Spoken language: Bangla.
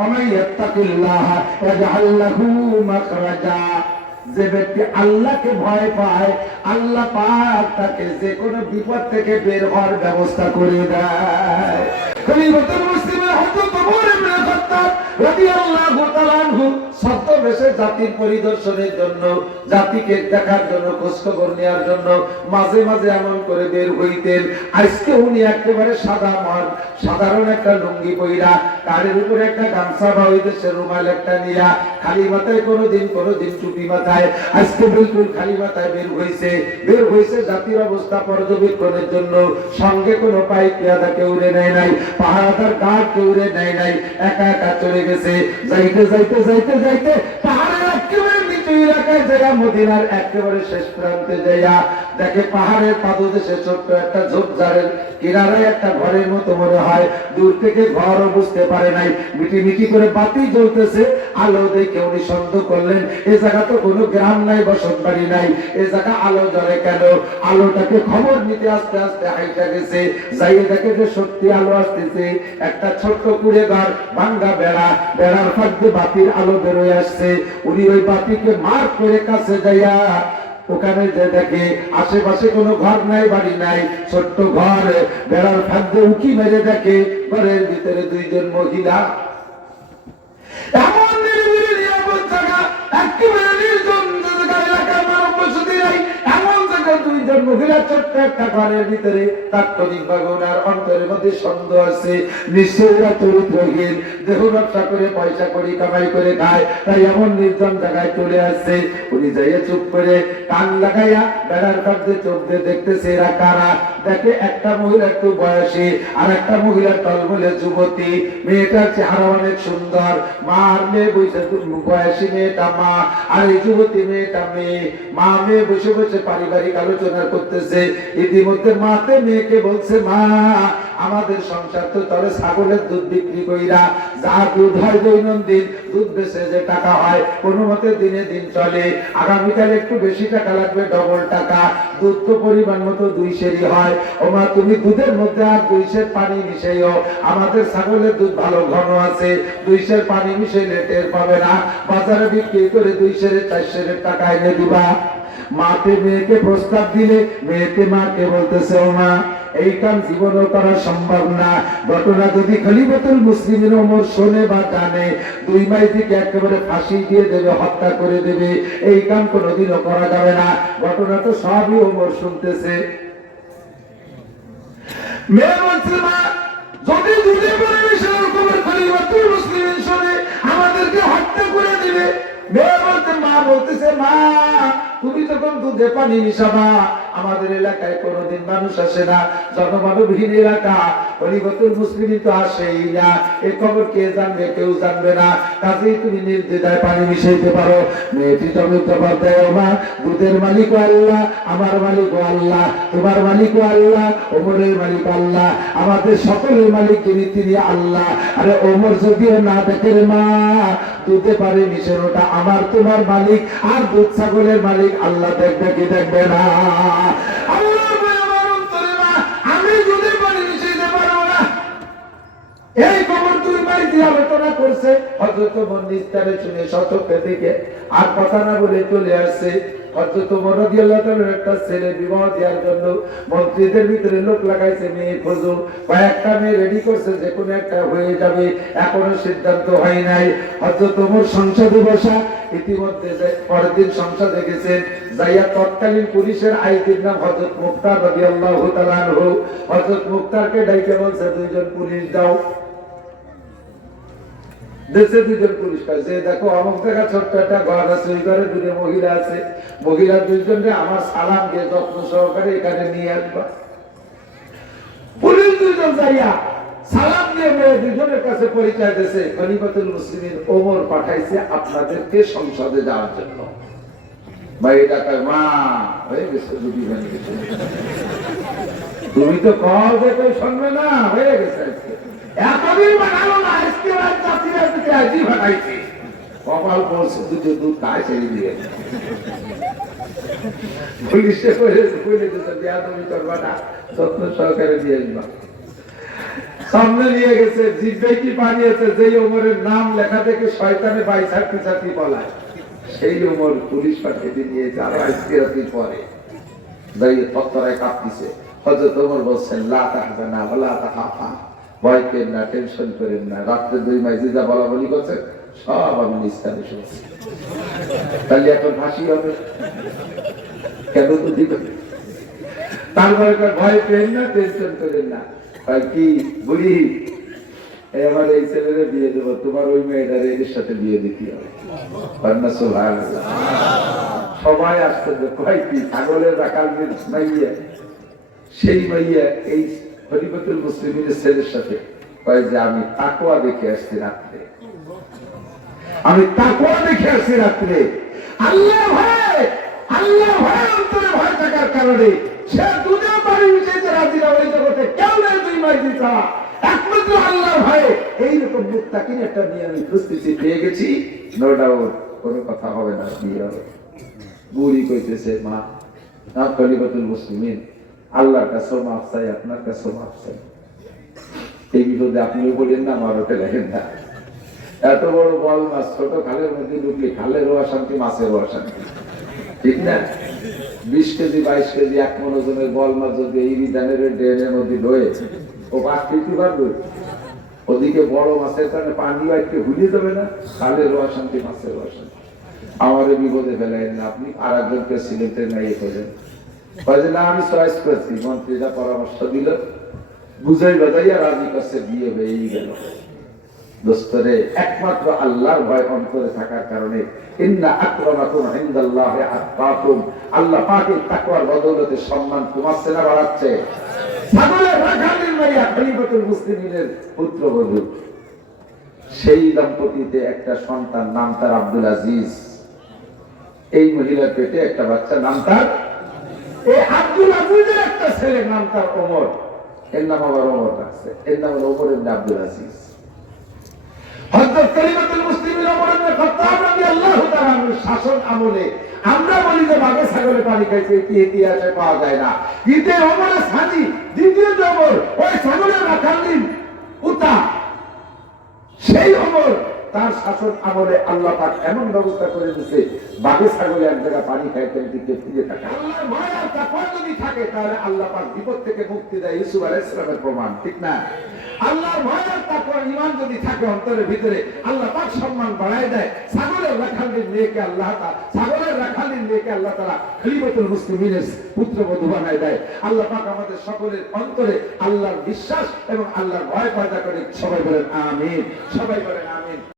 ওয়া ইয়াত্তাকিল্লাহ ইয়াজআল লাহু মাখরাজা। যে ব্যক্তি আল্লাহকে ভয় পায়, আল্লাহ পাক তাকে যে কোনো বিপদ থেকে বের হওয়ার ব্যবস্থা করে দেয়। খলিফাতুল মুসলিমিন হযরত ওমর ইবনে খাত্তাব রাদিয়াল্লাহু তাআলা আনহু ছদ্মবেশে জাতির পরিদর্শনের জন্য, জাতিকে দেখার জন্য, খোঁজখবর নেওয়ার জন্য মাঝে মাঝে এমন করে বের হইতেন। আজকে উনি একেবারে সাধারণ একটা লুঙ্গি পইরা, কানের উপরে একটা গামছা বা ওই দেশের রুমাল একটা নিয়া, খালি মাথায় কোনোদিন টুপি মাথায়, আজকে বিলকুল খালি মাথায় বের হইছে জাতির অবস্থা পর্যবেক্ষণের জন্য। সঙ্গে কোনো পাইক পেয়াদা কেউ রে নেয় নাই, পাহাড়াদার গার্ড কেউ রে নেয় নাই, একা একা চলে গেছে। যাইতে যাইতে যাইতে যাইতে পাহাড়ের একেবারে নিচু এলাকায় যাইয়া, মদিনার একেবারে শেষ প্রান্তে যাইয়া দেখে পাহাড়ের পাদদেশে ছোট্ট একটা ঝোপঝাড়ের কিনারায় একটা ঘরের মতো মনে হয়। দূর থেকে ঘরও বুঝতে পারে নাই, মিটি মিটি করে বাতি জ্বলতেছে। আলো দেখে উনি সন্দেহ করলেন এ জায়গা তো কোনো গ্রাম নাই, বসত বাড়ি নাই, এ জায়গা আলো জ্বলে কেন? আলোটাকে খবর নিতে আস্তে আস্তে হাইটা গেছে, যাইয়ে দেখে যে সত্যি আলো আসতেছে। একটা ছোট্ট কুড়ে ঘর, ভাঙ্গা বেড়া, বেড়ার ফাঁক দিয়ে বাতির আলো বেরোয় আসছে। উনি ওই বাতিকে মার করে কাছে যাইয়া ওখানে যে দেখে আশেপাশে কোনো ঘর নাই, বাড়ি নাই, ছোট্ট ঘর, বেড়ার ফাঁক দিয়ে উঁকি মেরে দেখে ঘরের ভিতরে দুইজন মহিলা। এমন নিরিবিলি নিরাপদ জায়গা, একেবারে নির্জন জায়গা, এলাকায় মানব বসতি নাই, এমন জায়গায় দুইজন মহিলা ছোট্ট একটা ঘরের ভিতরে। তাৎক্ষণিকভাবে ওনার অন্তরের মধ্যে সন্দেহ আছে, নিশ্চয়ই ওরা চরিত্রহীন, দেহ ব্যবসা করে পয়সা করি কামাই করে খায়, তাই এমন নির্জন জায়গায় চলে আসছে। উনি যাইয়া চুপ করে কান লাগাইয়া বেড়ার কাছে চোখ দিয়ে দেখতেছে এরা কারা। দেখে একটা মহিলা একটু বয়সী, আর একটা মহিলা টলমলে যুবতী। মেয়েটার চেহারা অনেক সুন্দর, মার মেয়ে বসে, বয়সী মেয়েটা মা, আর এই যুবতী মেয়েটা মেয়ে। মা মেয়ে বসে বসে পারিবারিক আলোচনা করতেছে। ইতিমধ্যে মাতে মেয়েকে বলছে, মা আমাদের সংসার তো তবে ছাগলের দুধ বিক্রি কইরা যা দুধ হয় দৈনন্দিন, দুধ বেচে যে টাকা হয় কোনো মতে দিনে দিন চলে, আগামীকাল একটু বেশি টাকা লাগবে, ডবল টাকা। দুধ তো পরিমাণ মতো 2 সেরি হয়। ও মা তুমি দুধের মধ্যে আর 2 সের পানি মিশাইও, আমাদের ছাগলের দুধ ভালো ঘন আছে, 2 সের পানি মিশাইলে টের পাবে না, বাজারে বিক্রি করে 2 সেরের 4 সেরের টাকা এনে দিবা। মাতে মেয়েকে প্রস্তাব দিলে মেয়েকে মাকে বলতেছে, ও মা এই কাম জীবনও করা সম্ভব না। ঘটনা যদি খলিফাতুল মুসলিমিন ওমর শোনে বা জানে, 2 মাইজিকে একেবারে ফাঁসি দিয়ে দেবে, হত্যা করে দেবে। এই কাম কোনোদিনও করা যাবে না। ঘটনা তো সবই ওমর শুনতেছে। মেয়ে বলছে, মা যদি দুধে পরিবেশনের খবর খলিফাতুল মুসলিমিন শোনে, আমাদেরকে হত্যা করে দিবে। মেয়ে বলতে, মা বলতেছে, মা তুমি যখন দুধে পানি মিশাবা, আমাদের এলাকায় কোনোদিন মানুষ আসে না, জনমানবহীন এলাকা, খলিফাতুল মুসলিমিন তো আসেই না, এই খবর কে জানবে? কেউ জানবে না, কাজেই তুমি নির্দ্বিধায় পানি মিশাইতে পারো। মেয়েটি জবাব দেয়, মা দুধের মালিক আল্লাহ, আমার মালিক আল্লাহ, তোমার মালিক আল্লাহ, ওমরের মালিক আল্লাহ, আমাদের সকলের মালিক যিনি তিনি আল্লাহ। আরে ওমর যদিও না দেখে রে মা, দুধে পানি মিশানোটা আমার তোমার মালিক, আর দুধ ছাগলের মালিক আল্লাহ দেখবে কি দেখবে না? আমি দুধের পানি মিশাইতে পারবো না। এই খবর 2 মাইল দিয়ে আলোচনা করছে। হযরত ওমর নিস্তারে শুনে শতকে দিকে আর কথা না বলে চলে আসছে। হযরত ওমর রাদিয়াল্লাহু তাআলা একটা ছেলে বিবাহ দেওয়ার জন্য মসজিদের ভিতরে লোক লাগাইছে, মেয়ে খোঁজো। কয়েকটা মেয়ে রেডি করছে, যে কোনো একটা হয়ে যাবে, এখনো সিদ্ধান্ত হয় নাই। হযরত ওমর সংসদে বসা, ইতিমধ্যে পরের দিন সংসদে গেছেন, যাইয়া তৎকালীন পুলিশের আইজির নাম হযরত মুখতার রাদিয়াল্লাহু তাআলা আনহু, হযরত মুখতারকে ডাইকে বলছে, 2 জন পুলিশ দাও। দেশে 2 জন পুলিশ পাইছে, দেখো অমুক জায়গা ছোট্ট একটা ঘর আছে, ওই ঘরে 2 মহিলা আছে, মহিলা 2 জনকে আমার সালাম দিয়ে যত্ন সহকারে এখানে নিয়ে আসবা। পুলিশ 2 জন যাইয়া সালাম দিয়ে মেয়ে 2 জনের কাছে পরিচয় দিয়েছে, খলিফাতুল মুসলিমিন ওমর পাঠাইছে আপনাদেরকে সংসদে যাওয়ার জন্য। ভাই ডাকার মা হয়ে গেছে, দুটি হয়ে গেছে, তুমি তো কল দেখে শুনবে না, হয়ে গেছে। এতদিন বানালো না, আজকে রাত চাচিরা দিতে আজই বানাইছি, কপাল পড়ছে, দুধ খায় ছেড়ে দিয়ে পুলিশে করে দিতে, বিয়া তুমি করবা না, যত্ন সহকারে দিয়ে আসবা। সামনে নিয়ে গেছে, জিব্বে কি বানিয়েছে, যেই ওমরের নাম লেখা থেকে শয়তানে বাই ছাড়তে ছাড়তে পলায়, সেই ওমর পুলিশ পাঠিয়ে নিয়ে যারা আজকে পরে দাঁড়িয়ে তত্তরায় কাঁপতেছে। হযরত ওমর বলছেন, লা তাহজানা ওয়ালা তাখাফা, ভয় পেন না, টেনশন করেন না। রাত্রে 2 মাইজি যা বলা বলি করছে সব আমি নিজ কানে শুনছি। তাহলে এখন ফাঁসি হবে কেন? তো দিবে। তারপরে ভয় পেন না, টেনশন করেন না। কি বুড়ি, এবার এই ছেলেরে বিয়ে দেবো, তোমার ওই মেয়েটার এর সাথে বিয়ে দিতে হবে। সবাই আসতে কয় কি ছাগলের রাখাল মাইয়া, সেই মাইয়া এই খলিফাতুল মুসলিমিনের ছেলের সাথে কয় যে আমি তাকওয়া দেখে আসছি রাত্রে, আমি তাকওয়া দেখে আসছি রাত্রে। আল্লাহ ভয়, আল্লাহ ভয় অন্তরে ভয় থাকার কারণে সে দুনিয়া পারে উঠেছে রাজি না। ওই জগতে কেউ নেই 2 মাইজি ছাড়া, একমাত্র আল্লাহ ভয়। এইরকম মুত্তাকিন একটা নিয়ে আমি খুঁজতেছি, পেয়ে গেছি, নো ডাউট, কোনো কথা হবে না, বিয়ে হবে। বুড়ি কইতেছে, মা না খলিফাতুল মুসলিমিন, আল্লাহর কাছে মাফ চাই, আপনার কাছে মাফ চাই। এই বিপদে আপনিও বলেন না, আমার ওটা লেখেন না। এত বড় বল মাছ ছোট খালের মধ্যে ঢুকলে খালেরও অশান্তি, মাছেরও অশান্তি, ঠিক না? 20 কেজি 22 কেজি 1 মন ওজনের বল মাছ যদি এই বিধানের ড্রেনের মধ্যে রয়েছে, ও পাশ খেতে পারবে? ওদিকে বড় মাছের কারণে পানি একটু ভুলিয়ে দেবে না, খালেরও অশান্তি, মাছেরও অশান্তি। আমারও বিপদে ফেলেন না, আপনি আর একজন প্রেসিডেন্টের নাই করেন। না আমি চয়েস করছি, মন্ত্রীরা পরামর্শ দিল, বুঝাই বাজাইয়া রাজি কাছে বিয়ে হয়েই গেল। দোস্তরে একমাত্র আল্লাহর ভয় অন্তরে থাকার কারণে ইন্না আকরামাকুম ইনদাল্লাহি আতকাকুম, আল্লাহ পাকের তাকওয়ার বদৌলতে সম্মান তোমার সেনা বাড়াচ্ছে। ছাগলের রাখালের মাইয়া খলিফাতুল মুসলিমিনের পুত্রবধূ, সেই দম্পতিতে একটা সন্তান, নাম তার আব্দুল আজিজ। এই মহিলার পেটে একটা বাচ্চা, নাম তার এই আব্দুল আজিজের একটা ছেলে, নাম তার ওমর। এর নাম আবার ওমর রাখছে, এর নাম হলো ওমর ইবনে আব্দুল আজিজ। হযরত খলিফাতুল মুসলিমিন ওমর ইবনে খাত্তাব রাদিয়াল্লাহু তাআলা আনহু শাসন আমলে আমরা বলি যে বাঘে ছাগলে পানি খাইছে, ইতিহাসে পাওয়া যায় না। কিন্তু ওমরের সানি দ্বিতীয় ওমর, ওই ছাগলের রাখালিন উতা, সেই ওমর তার শাসন আমলে আল্লাহ পাক এমন ব্যবস্থা করে দিয়েছে, বাঘে ছাগলে এক জায়গায় পানি খাইতে দিকে ফিরে থাকে। আল্লাহর ভয় আর তাকওয়া যদি থাকে, তাহলে আল্লাহ পাক বিপদ থেকে মুক্তি দেয়। ইউসুফ আলাইহিস সালামের প্রমাণ, ঠিক না? আল্লাহর ভয় আর তাকওয়া ঈমান যদি থাকে অন্তরের ভিতরে, আল্লাহ পাক সম্মান বাড়ায় দেয়। ছাগলের রাখালিন মেয়েকে আল্লাহ তাআলা, ছাগলের রাখালিন মেয়েকে আল্লাহ তাআলা খলিফাতুল মুসলিমিনের পুত্রবধূ বানায় দেয়। আল্লাহ পাক আমাদের সকলের অন্তরে আল্লাহর বিশ্বাস এবং আল্লাহর ভয় পয়দা করে। সবাই বলেন আমিন, সবাই বলেন আমিন।